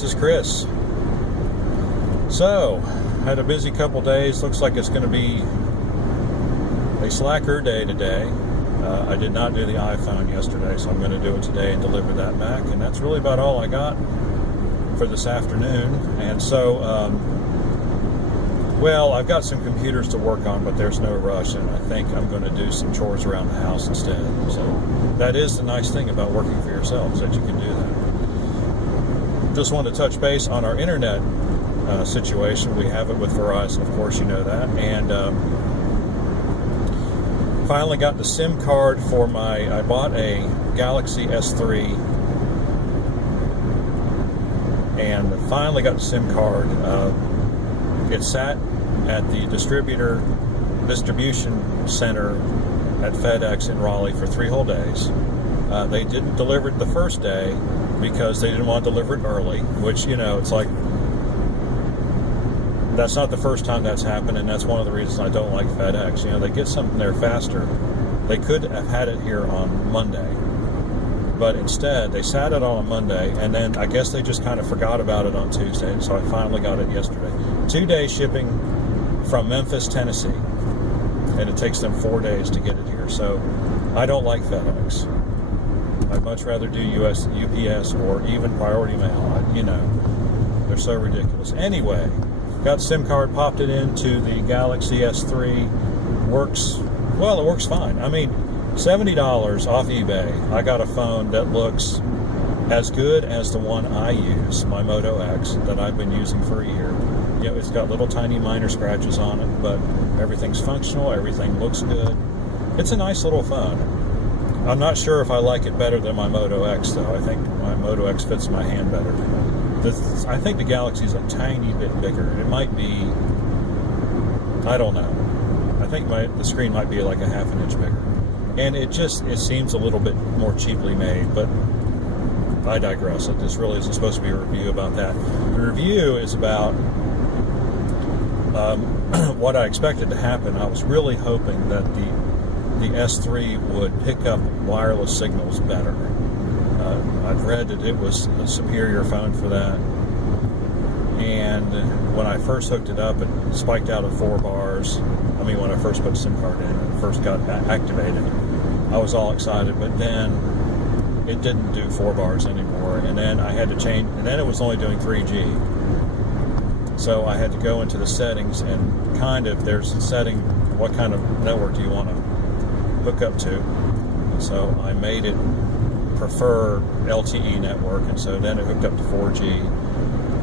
This is Chris. So, had a busy couple days. Looks like it's going to be a slacker day today. I did not do the iPhone yesterday, so I'm going to do it today and deliver that back. And that's really about all I got for this afternoon. And so, well, I've got some computers to work on, but there's no rush, and I think I'm going to do some chores around the house instead. So that is the nice thing about working for yourself, is that you can do that. Just wanted to touch base on our internet situation. We have it with Verizon, of course, you know that. And finally got the SIM card for I bought a Galaxy S3, and finally got the SIM card. It sat at the distribution center at FedEx in Raleigh for 3 whole days. They didn't deliver it the first day because they didn't want to deliver it early, which, you know, it's like, that's not the first time that's happened, and that's one of the reasons I don't like FedEx. You know, they get something there faster. They could have had it here on Monday, but instead they sat it on a Monday, and then I guess they just kind of forgot about it on Tuesday, so I finally got it yesterday. 2-day shipping from Memphis, Tennessee, and it takes them 4 days to get it here. So I don't like FedEx. I'd much rather do UPS or even Priority Mail. You know, they're so ridiculous. Anyway, got the SIM card, popped it into the Galaxy S3. Works, well, it works fine. I mean, $70 off eBay. I got a phone that looks as good as the one I use, my Moto X, that I've been using for a year. You know, it's got little tiny minor scratches on it, but everything's functional, everything looks good. It's a nice little phone. I'm not sure if I like it better than my Moto X, though. I think my Moto X fits my hand better. I think the Galaxy is a tiny bit bigger. It might be, I don't know. I think the screen might be like a ½ inch bigger. And it seems a little bit more cheaply made, but I digress. This really isn't supposed to be a review about that. The review is about what I expected to happen. I was really hoping that the S3 would pick up wireless signals better. I've read that it was a superior phone for that. And when I first hooked it up, it spiked out at 4 bars. I mean, when I first put the SIM card in and first got activated, I was all excited, but then it didn't do 4 bars anymore. And then I had to change, and then it was only doing 3G. So I had to go into the settings, and there's a setting, what kind of network do you want to hook up to? So I made it prefer LTE network, and so then it hooked up to 4G.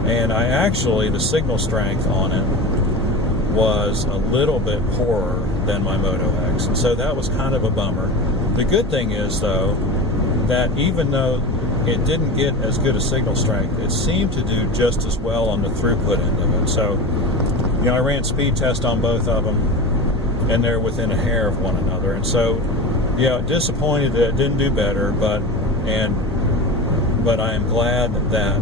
And the signal strength on it was a little bit poorer than my Moto X, and so that was kind of a bummer. The good thing is, though, that even though it didn't get as good a signal strength, it seemed to do just as well on the throughput end of it. So, you know, I ran speed test on both of them, and they're within a hair of one another. And so, yeah, disappointed that it didn't do better, but I am glad that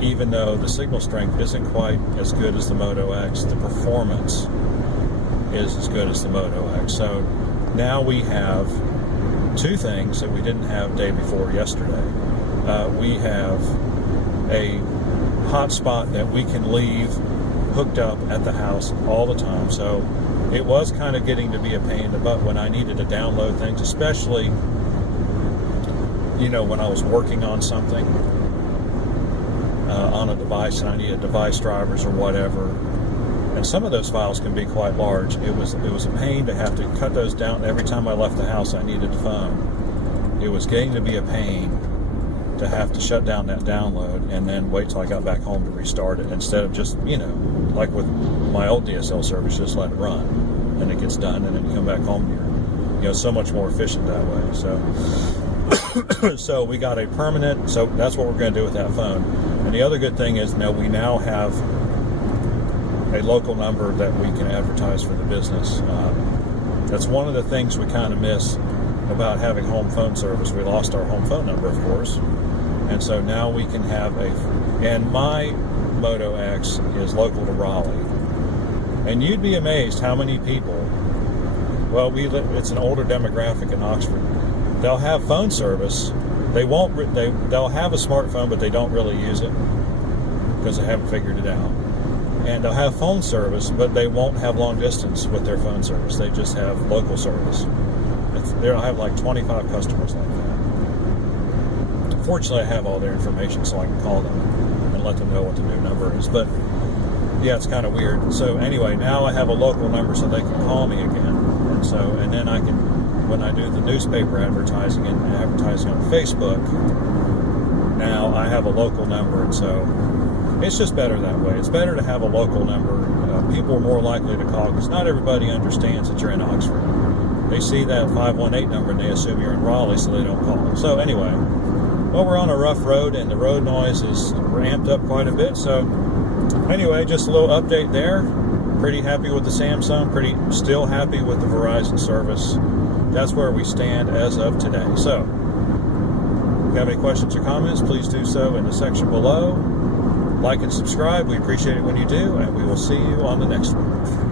even though the signal strength isn't quite as good as the Moto X, the performance is as good as the Moto X. So now we have 2 things that we didn't have day before yesterday. We have a hotspot that we can leave hooked up at the house all the time. So it was kind of getting to be a pain in the butt when I needed to download things, especially, you know, when I was working on something on a device and I needed device drivers or whatever. And some of those files can be quite large. It was a pain to have to cut those down. Every time I left the house, I needed the phone. It was getting to be a pain to have to shut down that download and then wait till I got back home to restart it, instead of just, you know, like with my old DSL service, just let it run and it gets done, and then you come back home. You're, you know, so much more efficient that way. So so we got a permanent, so that's what we're going to do with that phone. And the other good thing is, we now have a local number that we can advertise for the business. That's one of the things we kind of miss about having home phone service. We lost our home phone number, of course, and so now we can have and my Moto X is local to Raleigh, and you'd be amazed how many people, well, it's an older demographic in Oxford. They'll have phone service. They'll have a smartphone, but they don't really use it. because they haven't figured it out. And they'll have phone service, but they won't have long distance with their phone service. They just have local service. They'll have like 25 customers like that. Fortunately, I have all their information so I can call them and let them know what the new number is. But yeah, it's kind of weird. So anyway, now I have a local number so they can call me again. And then I can, when I do the newspaper advertising and advertising on Facebook, now I have a local number, and so it's just better that way. It's better to have a local number. People are more likely to call because not everybody understands that you're in Oxford. They see that 518 number and they assume you're in Raleigh, so they don't call. So anyway, well, we're on a rough road and the road noise is ramped up quite a bit. So anyway, just a little update there. Pretty happy with the Samsung. Still happy with the Verizon service. That's where we stand as of today. So, if you have any questions or comments, please do so in the section below. Like and subscribe. We appreciate it when you do, and we will see you on the next one.